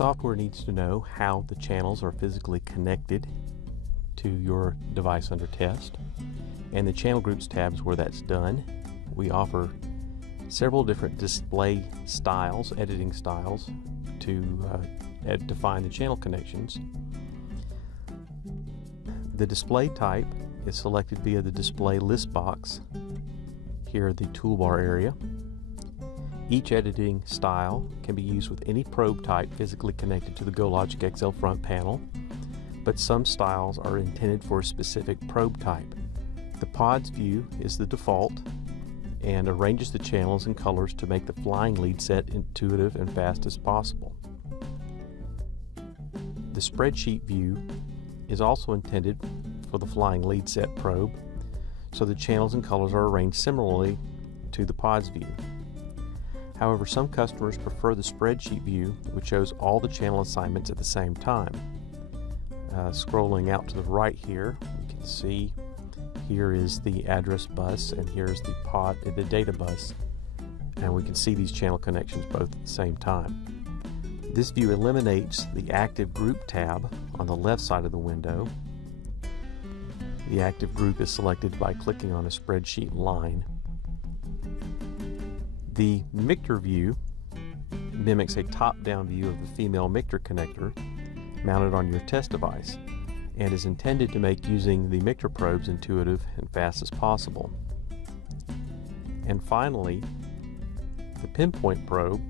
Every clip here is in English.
software needs to know how the channels are physically connected to your device under test, and the Channel Groups tabs where that's done. We offer several different display styles, editing styles, to define the channel connections. The display type is selected via the display list box here at the toolbar area. Each editing style can be used with any probe type physically connected to the GoLogicXL front panel, but some styles are intended for a specific probe type. The pods view is the default and arranges the channels and colors to make the flying lead set intuitive and fast as possible. The spreadsheet view is also intended for the flying lead set probe, so the channels and colors are arranged similarly to the pods view. However, some customers prefer the spreadsheet view, which shows all the channel assignments at the same time. Scrolling out to the right here, you can see here is the address bus and here's the data bus, and we can see these channel connections both at the same time. This view eliminates the Active Group tab on the left side of the window. The active group is selected by clicking on a spreadsheet line. The Mictor view mimics a top-down view of the female Mictor connector mounted on your test device and is intended to make using the Mictor probes intuitive and fast as possible. And finally, the pinpoint probe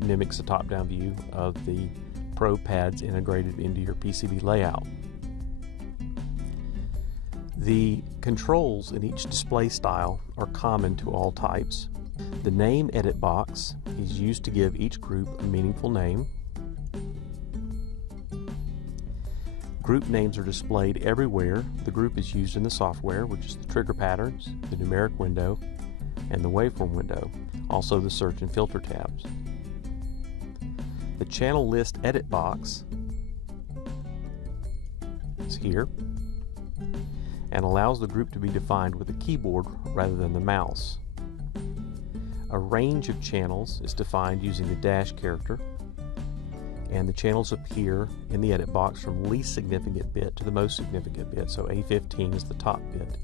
mimics a top-down view of the probe pads integrated into your PCB layout. The controls in each display style are common to all types. The name edit box is used to give each group a meaningful name. Group names are displayed everywhere the group is used in the software, which is the trigger patterns, the numeric window, and the waveform window, also the search and filter tabs. The channel list edit box is here and allows the group to be defined with the keyboard rather than the mouse. A range of channels is defined using the dash character, and the channels appear in the edit box from least significant bit to the most significant bit, so A15 is the top bit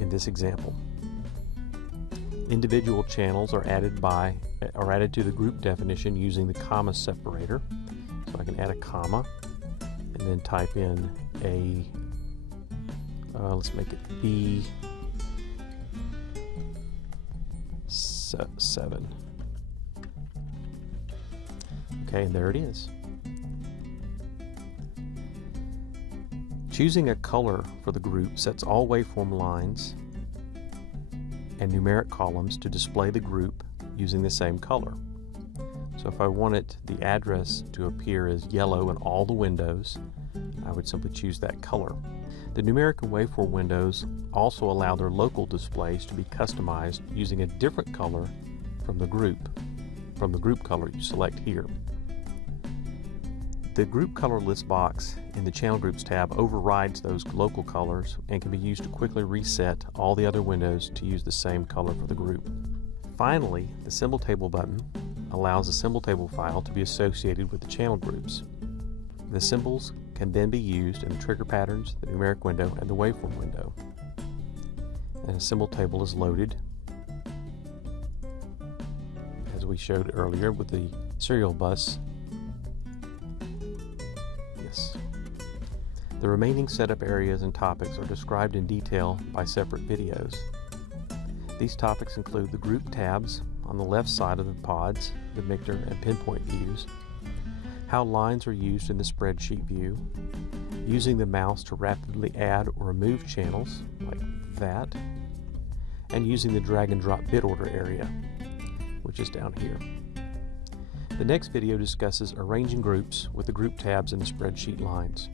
in this example. Individual channels are added to the group definition using the comma separator. So I can add a comma and then type in a let's make it B7. Okay, and there it is. Choosing a color for the group sets all waveform lines and numeric columns to display the group using the same color. So if I wanted the address to appear as yellow in all the windows, I would simply choose that color. The numeric and waveform windows also allow their local displays to be customized using a different color from the group color you select here. The group color list box in the Channel Groups tab overrides those local colors and can be used to quickly reset all the other windows to use the same color for the group. Finally, the symbol table button allows a symbol table file to be associated with the channel groups. The symbols can then be used in the trigger patterns, the numeric window, and the waveform window. And a symbol table is loaded, as we showed earlier with the serial bus. Yes. The remaining setup areas and topics are described in detail by separate videos. These topics include the group tabs on the left side of the pods, the Mictor and pinpoint views, how lines are used in the spreadsheet view, using the mouse to rapidly add or remove channels like that, and using the drag and drop bit order area, which is down here. The next video discusses arranging groups with the group tabs in the spreadsheet lines.